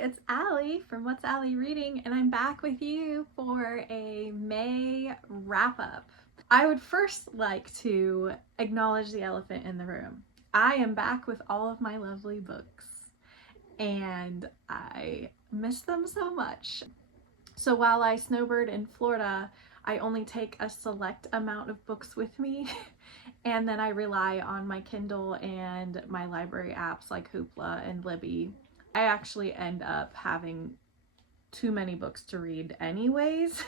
it's Allie from What's Allie Reading, and I'm back with you for a May wrap-up. I would first like to acknowledge the elephant in the room. I am back with all of my lovely books, and I miss them so much. So while I snowbird in Florida, I only take a select amount of books with me, and then I rely on my Kindle and my library apps like Hoopla and Libby. I actually end up having too many books to read anyways,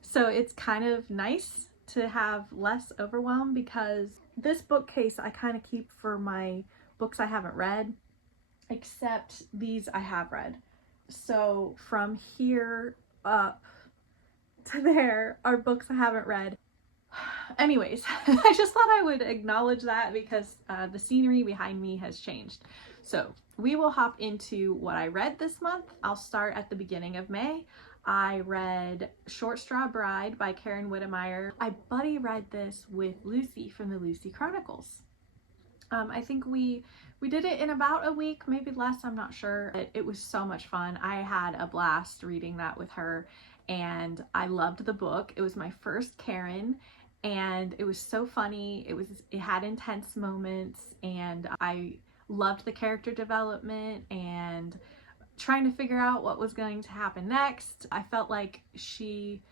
so it's kind of nice to have less overwhelm, because this bookcase I kind of keep for my books I haven't read, except these I have read. So from here up to there are books I haven't read. Anyways, I just thought I would acknowledge that because the scenery behind me has changed. So we will hop into what I read this month. I'll start at the beginning of May. I read Short Straw Bride by Karen Whittemire. I buddy read this with Lucy from the Lucy Chronicles. I think we did it in about a week, maybe less, I'm not sure. It was so much fun. I had a blast reading that with her, and I loved the book. It was my first Karen, and it was so funny. It had intense moments, and I loved the character development and trying to figure out what was going to happen next. I felt like she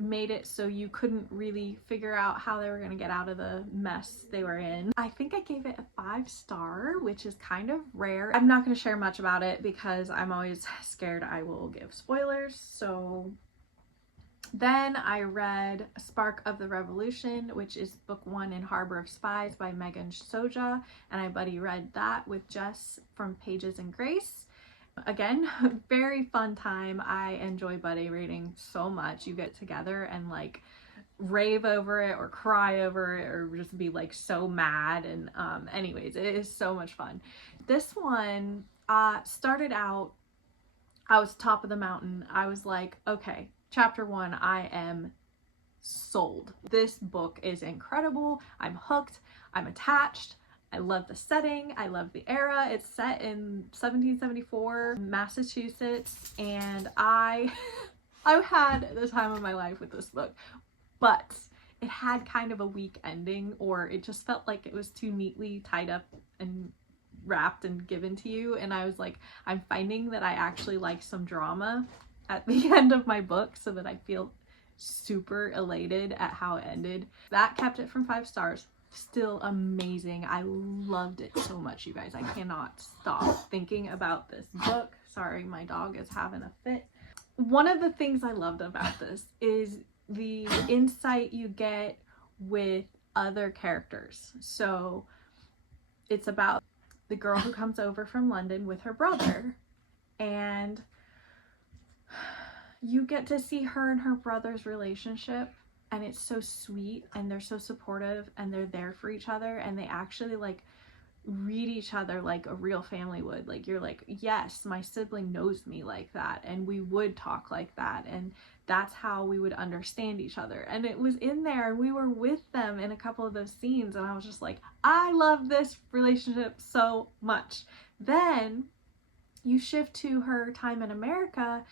made it so you couldn't really figure out how they were going to get out of the mess they were in. I think I gave it a 5-star, which is kind of rare. I'm not going to share much about it because I'm always scared I will give spoilers. So then I read Spark of the Revolution, which is book 1 in Harbor of Spies by Megan Soja, and I buddy read that with Jess from Pages and Grace. Again, very fun time. I enjoy buddy reading so much. You get together and like rave over it or cry over it or just be like so mad, and anyways, it is so much fun. This one started out, I was top of the mountain. I was like, okay, chapter 1, I am sold. This book is incredible. I'm hooked. I'm attached. I love the setting. I love the era. It's set in 1774 Massachusetts, and I've had the time of my life with this book, but it had kind of a weak ending, or it just felt like it was too neatly tied up and wrapped and given to you. And I was like, I'm finding that I actually like some drama at the end of my book so that I feel super elated at how it ended. That kept it from 5 stars. Still amazing. I loved it so much, you guys. I cannot stop thinking about this book. Sorry, my dog is having a fit. One of the things I loved about this is the insight you get with other characters. So it's about the girl who comes over from London with her brother, and you get to see her and her brother's relationship, and it's so sweet, and they're so supportive, and they're there for each other, and they actually like read each other like a real family would. Like, you're like, yes, my sibling knows me like that, and we would talk like that, and that's how we would understand each other. And it was in there, and we were with them in a couple of those scenes, and I was just like, I love this relationship so much. Then you shift to her time in America,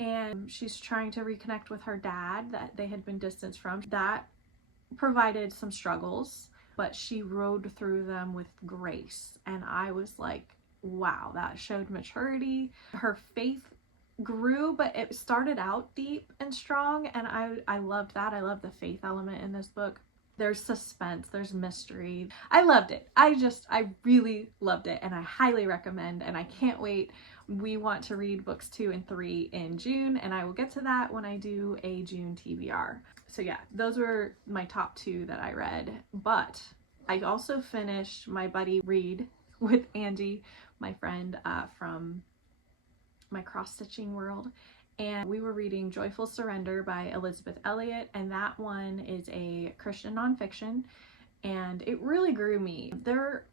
and she's trying to reconnect with her dad that they had been distanced from. That provided some struggles, but she rode through them with grace. And I was like, wow, that showed maturity. Her faith grew, but it started out deep and strong, and I loved that. I love the faith element in this book. There's suspense, there's mystery. I loved it. I really loved it, and I highly recommend, and I can't wait. We want to read books 2 and 3 in June, and I will get to that when I do a June TBR. So yeah, those were my top 2 that I read. But I also finished my buddy read with Angie, my friend from my cross-stitching world, and we were reading Joyful Surrender by Elizabeth Elliot, and that one is a Christian nonfiction, and it really grew me. There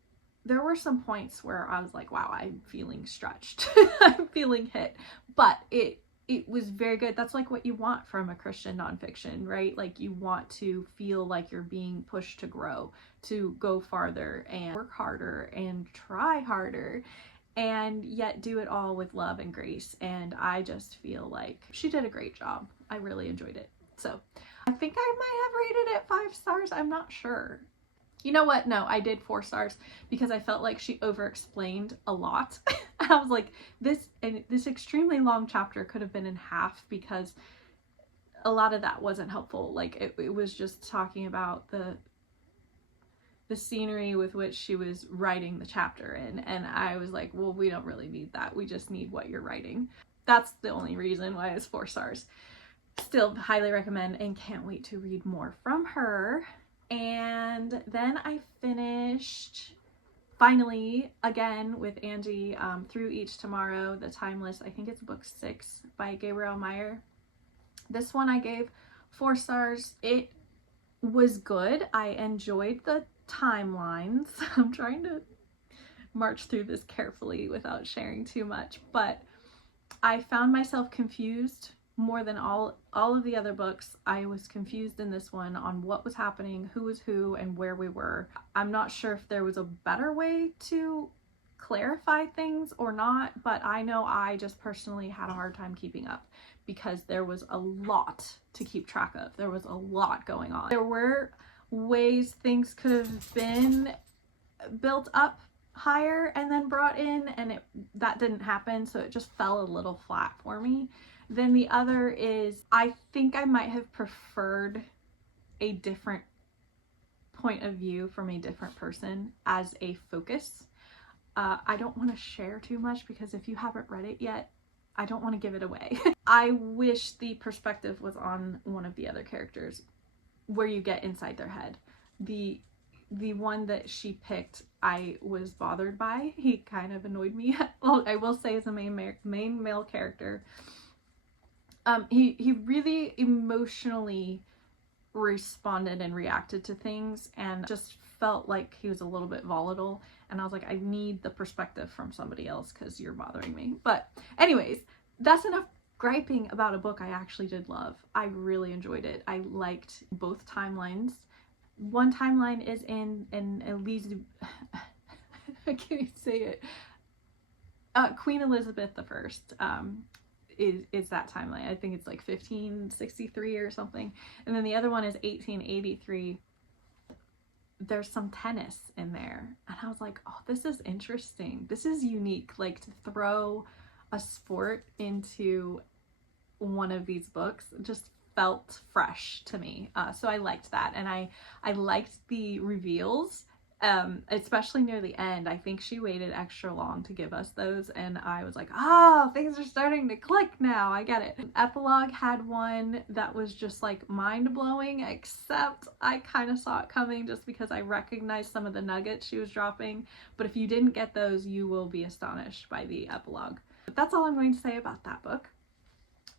were some points where I was like, wow, I'm feeling stretched. I'm feeling hit, but it was very good. That's like what you want from a Christian nonfiction, right? Like, you want to feel like you're being pushed to grow, to go farther and work harder and try harder. and yet do it all with love and grace. And I just feel like she did a great job. I really enjoyed it. So I think I might have rated it 5 stars. I'm not sure. You know what? No, I did 4 stars because I felt like she over-explained a lot. I was like, this extremely long chapter could have been in half because a lot of that wasn't helpful. Like it was just talking about the scenery with which she was writing the chapter in, and I was like, well, we don't really need that. We just need what you're writing. That's the only reason why it's 4 stars. Still highly recommend and can't wait to read more from her. And then I finished, finally, again with Angie, Through Each Tomorrow, The Timeless, I think it's book 6 by Gabrielle Meyer. This one I gave 4 stars. It was good. I enjoyed the timelines. I'm trying to march through this carefully without sharing too much, but I found myself confused more than all of the other books. I was confused in this one on what was happening, who was who, and where we were. I'm not sure if there was a better way to clarify things or not, but I know I just personally had a hard time keeping up because there was a lot to keep track of. There was a lot going on. There were ways things could have been built up higher and then brought in, and that didn't happen, so it just fell a little flat for me. Then the other is, I think I might have preferred a different point of view from a different person as a focus. I don't want to share too much because if you haven't read it yet, I don't want to give it away. I wish the perspective was on one of the other characters where you get inside their head. The one that she picked, I was bothered by. He kind of annoyed me. Well, I will say as a main male character, he really emotionally responded and reacted to things and just felt like he was a little bit volatile, and I was like, I need the perspective from somebody else because you're bothering me. But anyways, that's enough griping about a book I actually did love. I really enjoyed it. I liked both timelines. One timeline is in Elizabeth I can't even say it. Queen Elizabeth I is that timeline. I think it's like 1563 or something. And then the other one is 1883. There's some tennis in there. And I was like, oh, this is interesting. This is unique. Like, to throw a sport into one of these books just felt fresh to me. So I liked that. And I liked the reveals. Especially near the end. I think she waited extra long to give us those, and I was like, oh, things are starting to click now. I get it. Epilogue had one that was just like mind-blowing, except I kind of saw it coming just because I recognized some of the nuggets she was dropping. But if you didn't get those, you will be astonished by the epilogue. But that's all I'm going to say about that book.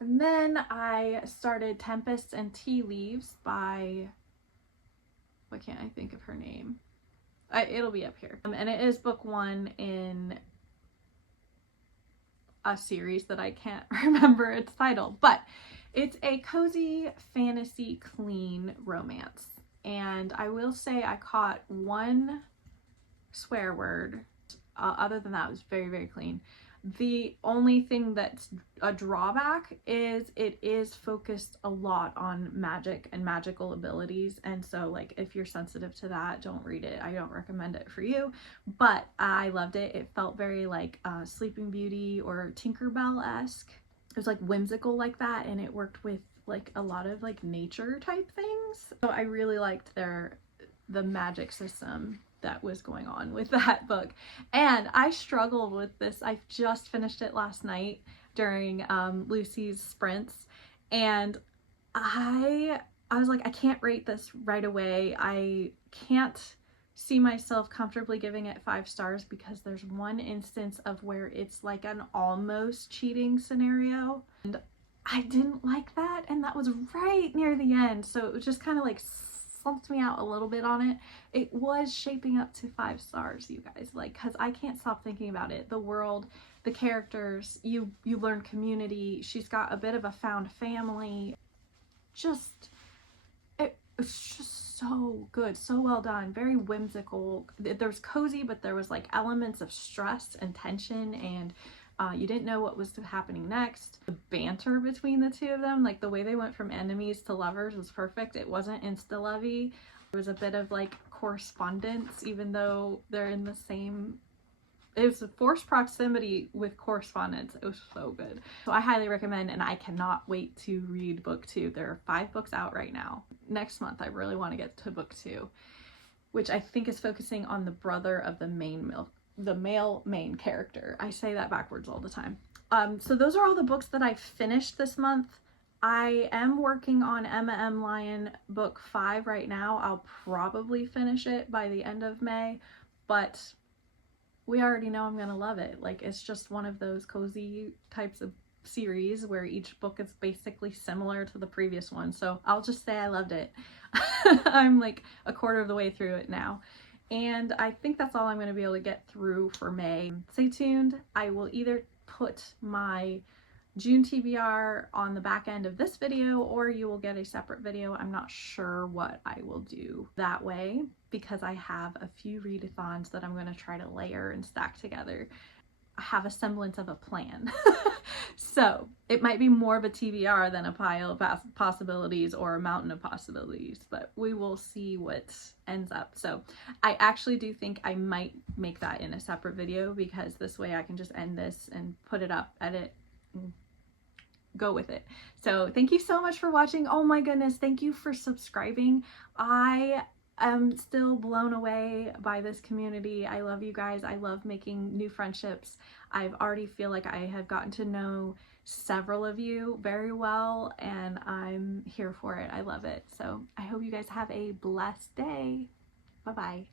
And then I started Tempests and Tea Leaves by, why can't I think of her name? It'll be up here. And it is book 1 in a series that I can't remember its title, but it's a cozy fantasy clean romance. And I will say I caught one swear word. Other than that, it was very, very clean. The only thing that's a drawback is it is focused a lot on magic and magical abilities, and so like if you're sensitive to that, don't read it. I don't recommend it for you, but I loved it. It felt very like Sleeping Beauty or Tinkerbell-esque. It was like whimsical like that, and it worked with like a lot of like nature type things. So I really liked the magic system that was going on with that book. And I struggled with this. I just finished it last night during Lucy's sprints, and I was like, I can't rate this right away. I can't see myself comfortably giving it 5 stars because there's one instance of where it's like an almost cheating scenario, and I didn't like that, and that was right near the end, so it was just kind of like slumped me out a little bit on it. It was shaping up to 5 stars, you guys, like, because I can't stop thinking about it. The world, the characters, you learn community. She's got a bit of a found family. It was just so good, so well done, very whimsical. There was cozy, but there was like elements of stress and tension, and you didn't know what was happening next. The banter between the two of them, like the way they went from enemies to lovers, was perfect. It wasn't insta-lovey. There was a bit of like correspondence, even though they're in the same, it was a forced proximity with correspondence. It was so good. So I highly recommend, and I cannot wait to read book 2. There are 5 books out right now. Next month, I really want to get to book 2, which I think is focusing on the brother of the male main character. I say that backwards all the time. So those are all the books that I finished this month. I am working on Emma M. Lyon book 5 right now. I'll probably finish it by the end of May, but we already know I'm gonna love it. Like, it's just one of those cozy types of series where each book is basically similar to the previous one. So I'll just say I loved it. I'm like a quarter of the way through it now. And I think that's all I'm going to be able to get through for May. Stay tuned. I will either put my June TBR on the back end of this video, or you will get a separate video. I'm not sure what I will do that way, because I have a few readathons that I'm going to try to layer and stack together. I have a semblance of a plan. So it might be more of a TBR than a pile of possibilities or a mountain of possibilities, but we will see what ends up. So I actually do think I might make that in a separate video, because this way I can just end this and put it up, edit, and go with it. So thank you so much for watching. Oh my goodness, thank you for subscribing. I am still blown away by this community. I love you guys. I love making new friendships. I've already feel like I have gotten to know several of you very well, and I'm here for it. I love it. So I hope you guys have a blessed day. Bye-bye.